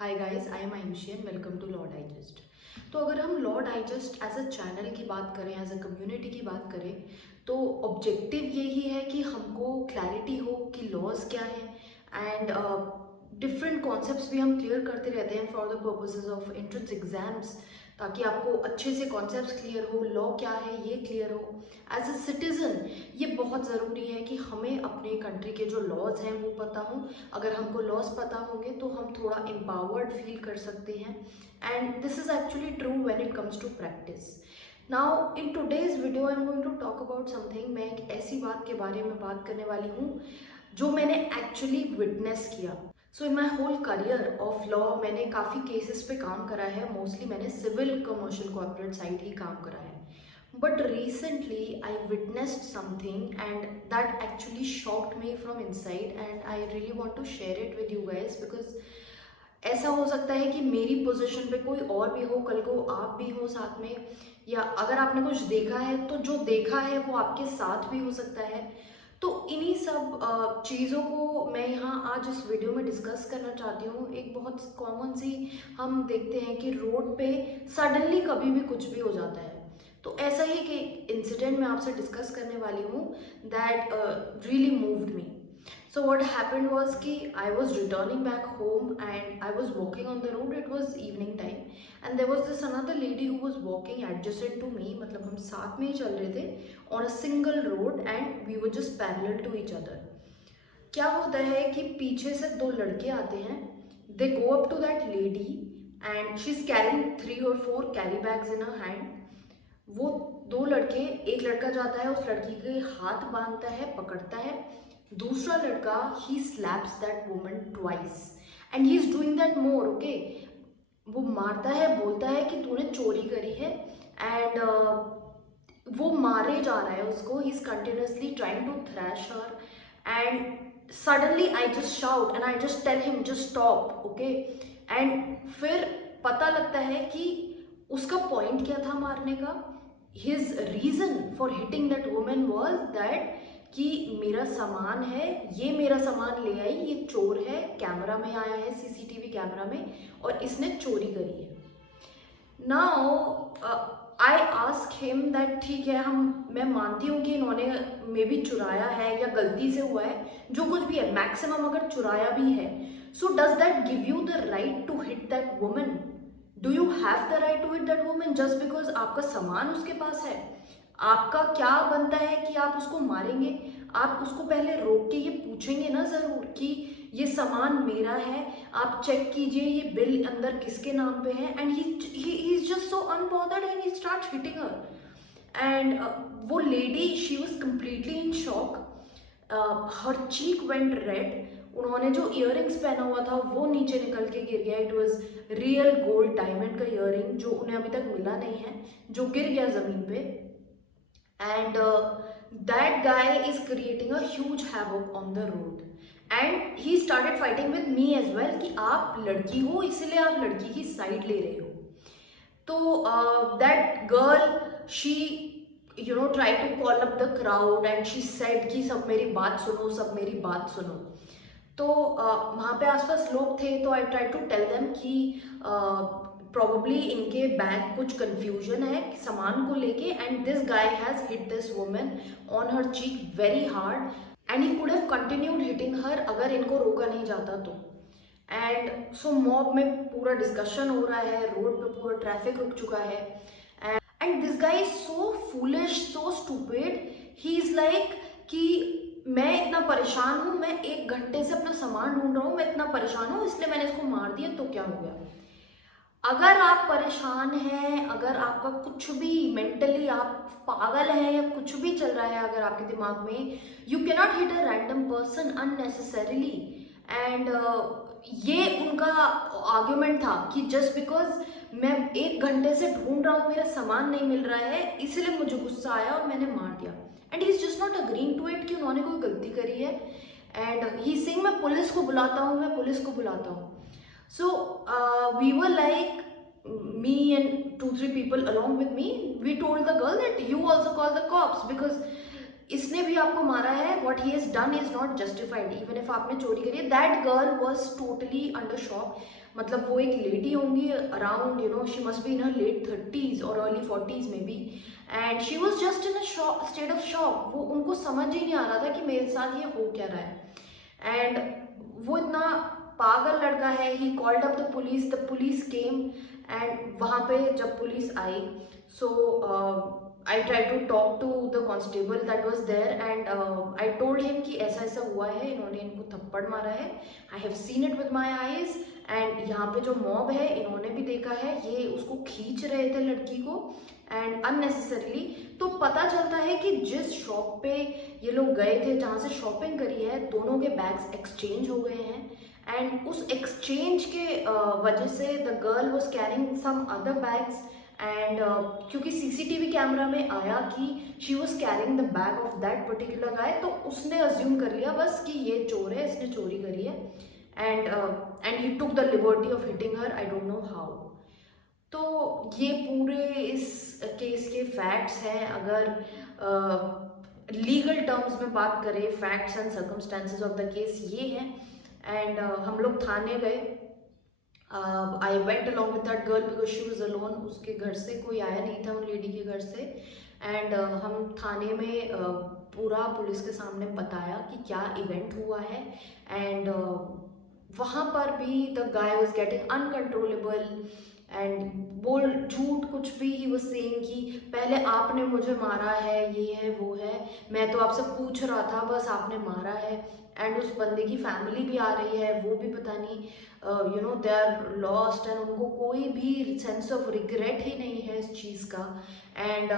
Hi guys, I am Ayushi and welcome to law digest. तो अगर हम law digest as a channel की बात करें, एज अ कम्युनिटी की बात करें, तो ऑब्जेक्टिव यही है कि हमको क्लैरिटी हो कि लॉज क्या हैं एंड डिफरेंट कॉन्सेप्ट्स भी हम क्लियर करते रहते हैं for the purposes of entrance exams, ताकि आपको अच्छे से कॉन्सेप्ट्स क्लियर हो, लॉ क्या है ये क्लियर हो। एज अ सिटीज़न ये बहुत ज़रूरी है कि हमें अपने कंट्री के जो लॉज हैं वो पता हों। अगर हमको लॉज पता होंगे तो हम थोड़ा एम्पावर्ड फील कर सकते हैं and this is actually true when it comes to practice. Now in today's video I am going to talk about something. मैं एक ऐसी बात के बारे में बात करने वाली हूँ जो मैंने एक्चुअली विटनेस किया। So in my whole career of law मैंने काफ़ी केसेस पे काम करा है। मोस्टली मैंने सिविल कमर्शियल कॉर्पोरेट साइड ही काम करा है, but recently I witnessed something and that actually shocked me from inside and I really want to share it with you guys because ऐसा हो सकता है कि मेरी पोजीशन पे कोई और भी हो, कल को आप भी हो साथ में, या अगर आपने कुछ देखा है तो जो देखा है वो आपके साथ भी हो सकता है। तो इन्हीं सब चीज़ों को मैं यहाँ आज इस वीडियो में डिस्कस करना चाहती हूँ। एक बहुत कॉमन सी हम देखते हैं कि रोड पे सडनली कभी भी कुछ भी हो जाता है। तो ऐसा ही एक इंसिडेंट मैं आपसे डिस्कस करने वाली हूँ that really moved me. So what happened was कि I was returning back home and I was walking on the road. It was evening time and there was this another lady who was walking adjacent to me. मतलब हम साथ में ही चल रहे थे on a single road and we were just parallel to each other. क्या होता है कि पीछे से दो लड़के आते हैं. They go up to that lady and she's carrying 3 or 4 carry bags in her hand. वो दो लड़के, एक लड़का जाता है उस लड़की के हाथ बांधता है, पकड़ता है. दूसरा लड़का he slaps that woman twice and he is doing that more. Okay, वो मारता है, बोलता है कि तूने चोरी करी है एंड वो मारे जा रहा है उसको. He is continuously trying to thrash her and suddenly I just shout and I just tell him just stop. Okay, and फिर पता लगता है कि उसका पॉइंट क्या था मारने का. His reason for hitting that woman was that कि मेरा सामान है, ये मेरा सामान ले आई, ये चोर है, कैमरा में आया है, सीसीटीवी कैमरा में, और इसने चोरी करी है. Now I ask him that ठीक है, मैं मानती हूँ कि इन्होंने मे बी चुराया है या गलती से हुआ है, जो कुछ भी है, मैक्सिमम अगर चुराया भी है, so does that give you the right to hit that woman? Do you have the right to hit that woman just because आपका सामान उसके पास है? आपका क्या बनता है कि आप उसको मारेंगे? आप उसको पहले रोक के ये पूछेंगे ना जरूर कि ये सामान मेरा है, आप चेक कीजिए ये बिल अंदर किसके नाम पे है. And he is just so unbothered and he starts hitting her and वो lady she was completely in shock. Her cheek went red. उन्होंने जो इयररिंग्स पहना हुआ था वो नीचे निकल के गिर गया. It was real gold diamond का इयररिंग जो उन्हें अभी तक मिला नहीं है, जो गिर गया जमीन पे. And that guy is creating a huge havoc on the road and he started fighting with me as well कि आप लड़की हो इसलिए आप लड़की की साइड ले रहे हो. तो that girl she tried to call up the crowd and she said कि सब मेरी बात सुनो, सब मेरी बात सुनो. तो वहाँ पे आसपास लोग थे तो I try to tell them कि प्रॉबली इनके बैग कुछ कंफ्यूजन है सामान को लेके and this guy has hit this woman on her cheek very hard and he could have continued hitting her अगर इनको रोका नहीं जाता तो. एंड सो मॉब में पूरा डिस्कशन हो रहा है, रोड पे पूरा ट्रैफिक रुक चुका है and this guy is so foolish, so stupid. He is like कि मैं इतना परेशान हूँ, मैं 1 घंटे से अपना सामान ढूंढ रहा हूँ, मैं इतना परेशान हूँ इसलिए मैंने इसको मार दिया तो क्या हो गया? अगर आप परेशान हैं, अगर आपका कुछ भी मेंटली आप पागल हैं या कुछ भी चल रहा है अगर आपके दिमाग में, you can not hit a random person unnecessarily. And ये उनका आर्ग्यूमेंट था कि जस्ट बिकॉज मैं 1 घंटे से ढूंढ रहा हूँ, मेरा सामान नहीं मिल रहा है, इसलिए मुझे गुस्सा आया और मैंने मार दिया. And he is just not agreeing to it कि उन्होंने कोई गलती करी है. एंड ही सिंग मैं पुलिस को बुलाता हूँ, मैं पुलिस को बुलाता हूँ. So we were like, me and 2-3 people along with me, we told the girl that you also call the cops because इसने भी आपको मारा है. What he has done is not justified even if आपने चोरी करी है. That girl was totally under shock. मतलब वो एक लेडी होंगी around she must be in her late 30s और अर्ली 40s में भी, and she was just in a state of shock. वो उनको समझ ही नहीं आ रहा था कि मेरे साथ ये हो क्या रहा है। एंड वो इतना पागल लड़का है, he called up the police came, and वहाँ पे जब पुलिस आई, so I try to talk to the constable that was there, and I told him कि ऐसा ऐसा हुआ है, इन्होंने इनको थप्पड़ मारा है, I have seen it with my eyes, and यहाँ पे जो मॉब है इन्होंने भी देखा है, ये उसको खींच रहे थे लड़की को एंड अननेसेसरीली। तो पता चलता है कि जिस शॉप पे ये लोग गए थे, जहाँ से शॉपिंग करी है, दोनों के बैग्स एक्सचेंज हो गए हैं, एंड उस एक्सचेंज के वजह से the girl was carrying some other bags, and क्योंकि सीसीटीवी कैमरा में आया कि she was carrying the bag of that particular guy, तो उसने अज्यूम कर लिया बस कि ये चोर है, इसने चोरी करी है, and he took the liberty of hitting her, I don't know how. तो ये पूरे इस केस के फैक्ट्स हैं। अगर लीगल टर्म्स में बात करें, facts and circumstances of the case ये हैं, एंड हम लोग थाने गए। I went along with that girl because she was alone, उसके घर से कोई आया नहीं था, उन लेडी के घर से, एंड हम थाने में पूरा पुलिस के सामने बताया कि क्या इवेंट हुआ है, एंड वहाँ पर भी the guy was getting uncontrollable, and बोल झूठ कुछ भी ही वो सेइंग कि पहले आपने मुझे मारा है, ये है वो है, मैं तो आपसे पूछ रहा था, बस आपने मारा है। एंड उस बंदे की फैमिली भी आ रही है, वो भी पता नहीं दे आर लॉस्ट, एंड उनको कोई भी सेंस ऑफ रिग्रेट ही नहीं है इस चीज़ का। And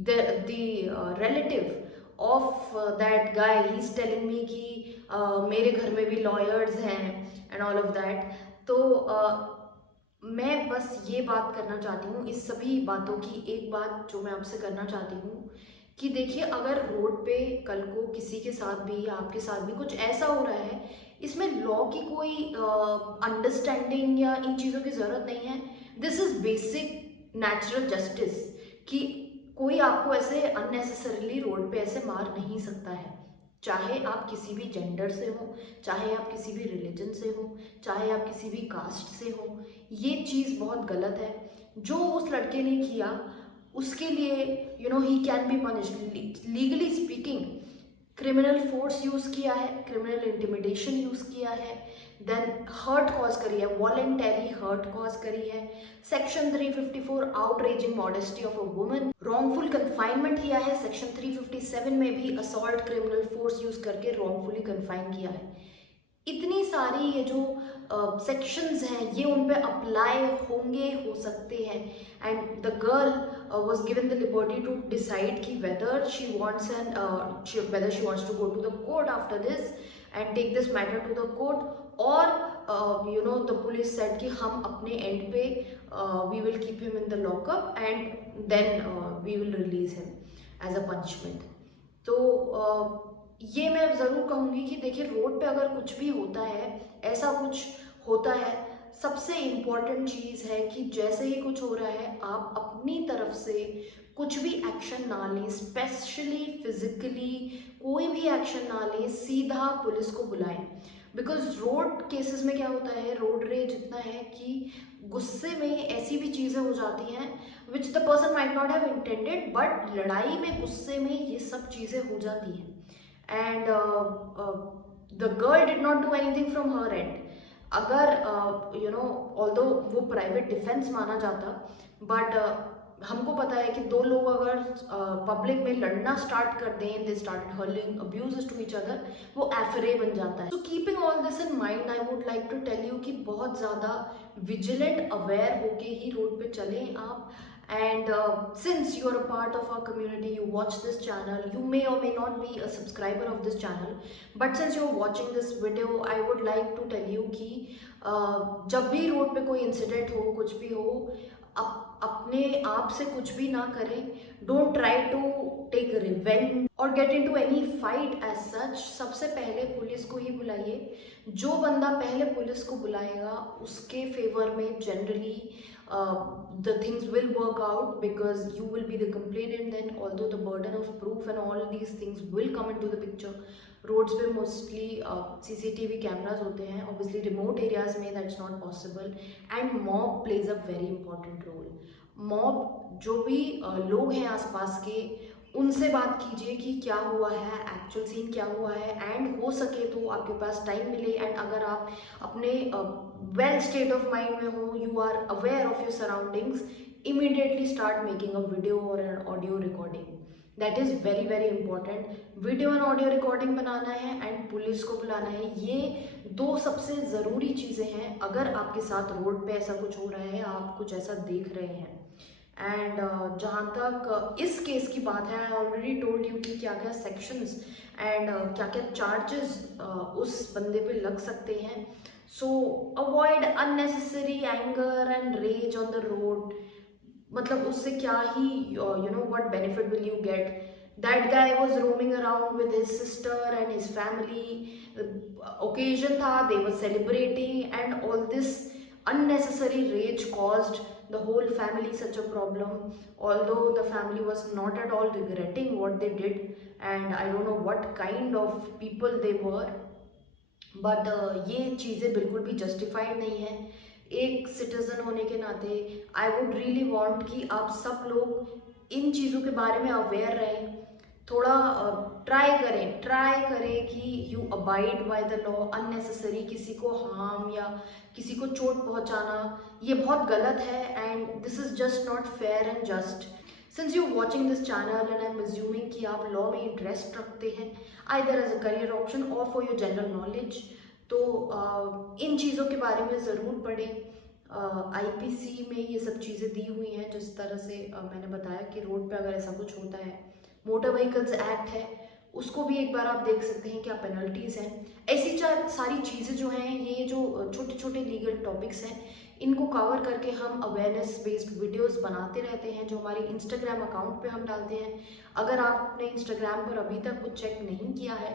the relative of that guy he is telling me कि मेरे घर में भी लॉयर्स हैं एंड ऑल ऑफ दैट। तो मैं बस ये बात करना चाहती हूँ, इस सभी बातों की एक बात जो मैं आपसे करना चाहती हूँ कि देखिए, अगर रोड पे कल को किसी के साथ भी या आपके साथ भी कुछ ऐसा हो रहा है, इसमें लॉ की कोई अंडरस्टैंडिंग या इन चीज़ों की ज़रूरत नहीं है। This is basic natural justice कि कोई आपको ऐसे अननेसेसरीली रोड पे ऐसे मार नहीं सकता है, चाहे आप किसी भी जेंडर से हो, चाहे आप किसी भी रिलीजन से हो, चाहे आप किसी भी कास्ट से हो। ये चीज़ बहुत गलत है। जो उस लड़के ने किया उसके लिए he can be punished legally speaking. Criminal force use किया है, क्रिमिनल इंटिमिडेशन यूज़ किया है, देन हर्ट कॉज करी है, वॉलेंटरी हर्ट कॉज करी है, section 354 outraging modesty of a woman, wrongful confinement किया है, सेक्शन 357 में भी असॉल्ट क्रिमिनल फोर्स यूज़ करके रॉन्गफुली कन्फाइन किया है। इतनी सारी ये जो सेक्शंस हैं ये उन पे अप्लाई होंगे, हो सकते हैं, and the girl was given the liberty to decide कि whether she wants to go to the court after this and take this matter to the court, or the police said कि हम अपने end पे we will keep him in the lockup and then we will release him as a punishment। तो ये मैं ज़रूर कहूँगी कि देखिए, रोड पे अगर कुछ भी होता है, ऐसा कुछ होता है, सबसे इम्पॉर्टेंट चीज़ है कि जैसे ही कुछ हो रहा है आप अपनी तरफ से कुछ भी एक्शन ना लें, स्पेशली फिजिकली कोई भी एक्शन ना लें, सीधा पुलिस को बुलाएं। बिकॉज रोड केसेस में क्या होता है, रोड रेज इतना है कि गुस्से में ऐसी भी चीज़ें हो जाती हैं which the person might not have intended, but लड़ाई में गुस्से में ये सब चीज़ें हो जाती हैं। And the girl did not do anything from her and. अगर ऑल्दो वो प्राइवेट डिफेंस माना जाता, बट हमको पता है कि दो लोग अगर पब्लिक में लड़ना स्टार्ट कर दें, they started hurling abuses to each other, वो एफरे बन जाता है। So keeping all this in mind, I would like to tell you कि बहुत ज़्यादा विजिलेंट अवेयर होके ही रोड पे चलें आप। And since you are a part of our community, you watch this channel, you may or may not be a subscriber of this channel, but since you are watching this video, I would like to tell you कि जब भी road पे कोई incident हो, कुछ भी हो, अपने आप से कुछ भी ना करें। Don't try to take revenge or get into any fight as such. सबसे पहले पुलिस को ही बुलाइए। जो बंदा पहले पुलिस को बुलाएगा उसके फेवर में generally the things will work out, because you will be the complainant then, although the burden of proof and all these things will come into the picture। Roads पे mostly CCTV cameras होते हैं, obviously remote areas में that's not possible. And mob plays a very important role. Mob जो भी लोग हैं आसपास के, उनसे बात कीजिए कि क्या हुआ है, एक्चुअल सीन क्या हुआ है, एंड हो सके तो आपके पास टाइम मिले एंड अगर आप अपने वेल स्टेट ऑफ माइंड में हो, you are aware of your surroundings, immediately start making a video और an audio recording. That is very very important. Video and audio recording बनाना है एंड पुलिस को बुलाना है, ये दो सबसे ज़रूरी चीज़ें हैं अगर आपके साथ रोड पे ऐसा कुछ हो रहा है, आप कुछ ऐसा देख रहे हैं। एंड जहाँ तक इस केस की बात है, आई ऑलरेडी टोल्ड यू कि क्या क्या सेक्शंस एंड क्या क्या चार्जेस उस बंदे पे लग सकते हैं। So avoid unnecessary anger and rage on the road. मतलब उससे क्या ही you know what benefit will you get. That guy was roaming around with his sister and his family, occasion था, they were celebrating and all this unnecessary rage caused the whole family such a problem, although the family was not at all regretting what they did and I don't know what kind of people they were, but ये चीज़ें बिल्कुल भी justified नहीं है। एक citizen होने के नाते आई वुड रियली वांट कि आप सब लोग इन चीज़ों के बारे में अवेयर रहें, थोड़ा ट्राई करें कि you abide by the law. Unnecessary किसी को हार्म या किसी को चोट पहुंचाना ये बहुत गलत है and this is just not fair and just. Since you watching this channel and I am assuming कि आप लॉ में इंटरेस्ट रखते हैं either as a career option और फॉर योर जनरल नॉलेज, तो इन चीज़ों के बारे में ज़रूर पढ़ें। IPC में ये सब चीज़ें दी हुई हैं, जिस तरह से मैंने बताया कि रोड पे अगर ऐसा कुछ होता है, मोटर व्हीकल्स एक्ट है उसको भी एक बार आप देख सकते हैं क्या पेनल्टीज़ हैं। ऐसी सारी चीज़ें जो हैं, ये जो छोटे छोटे लीगल टॉपिक्स हैं, इनको कवर करके हम अवेयरनेस बेस्ड वीडियोस बनाते रहते हैं जो हमारे इंस्टाग्राम अकाउंट पे हम डालते हैं। अगर आपने इंस्टाग्राम पर अभी तक कुछ चेक नहीं किया है,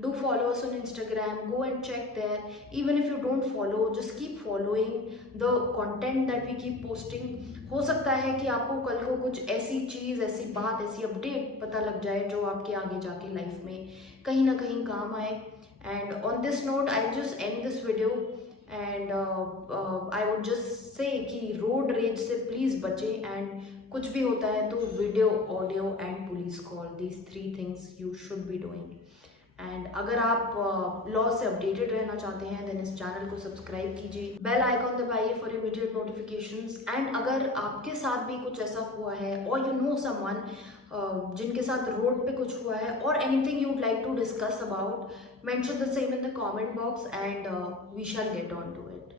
do follow us on Instagram, go and check there. Even if you don't follow, just keep following the content that we keep posting. हो सकता है कि आपको कल को कुछ ऐसी चीज़, ऐसी बात, ऐसी अपडेट पता लग जाए जो आपके आगे जाके लाइफ में कहीं ना कहीं काम आए। And on this note I just and this video and I would just say कि रोड रेज से प्लीज़ बचे एंड कुछ भी होता है तो video, audio and police call, these 3 things you should be doing. And अगर आप लॉ से अपडेटेड रहना चाहते हैं देन इस चैनल को सब्सक्राइब कीजिए, बेल आइकॉन दबाइए फॉर इमीडिएट नोटिफिकेशंस। एंड अगर आपके साथ भी कुछ ऐसा हुआ है और यू नो समवन जिनके साथ रोड पे कुछ हुआ है और anything you would like to discuss about, mention the same in the comment box and we shall get on to it.